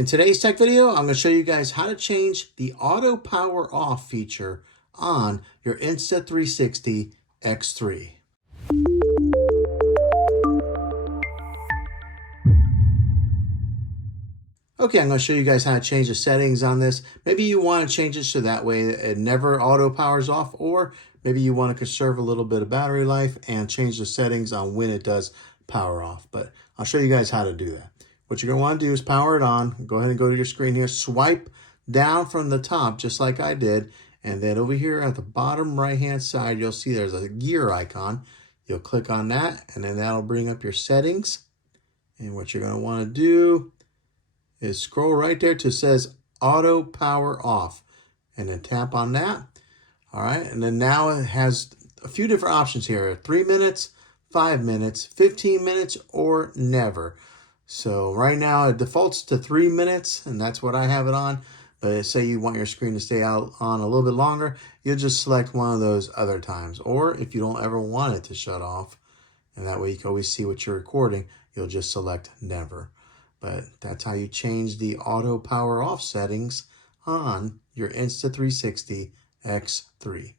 In today's tech video, I'm going to show you guys how to change the auto power off feature on your Insta360 X3. Okay, I'm going to show you guys how to change the settings on this. Maybe you want to change it so that way it never auto powers off, or maybe you want to conserve a little bit of battery life and change the settings on when it does power off. But I'll show you guys how to do that. What you're going to want to do is power it on. Go ahead and go to your screen here. Swipe down from the top, just like I did. And then over here at the bottom right-hand side, you'll see there's a gear icon. You'll click on that, and then that'll bring up your settings. And what you're going to want to do is scroll right there to it says auto power off. And then tap on that. All right, and then now it has a few different options here. 3 minutes, 5 minutes, 15 minutes, or never. So right now it defaults to 3 minutes, and that's what I have it on. But say you want your screen to stay out on a little bit longer, you'll just select one of those other times. Or if you don't ever want it to shut off, and that way you can always see what you're recording, you'll just select never. But that's how you change the auto power off settings on your Insta360 X3.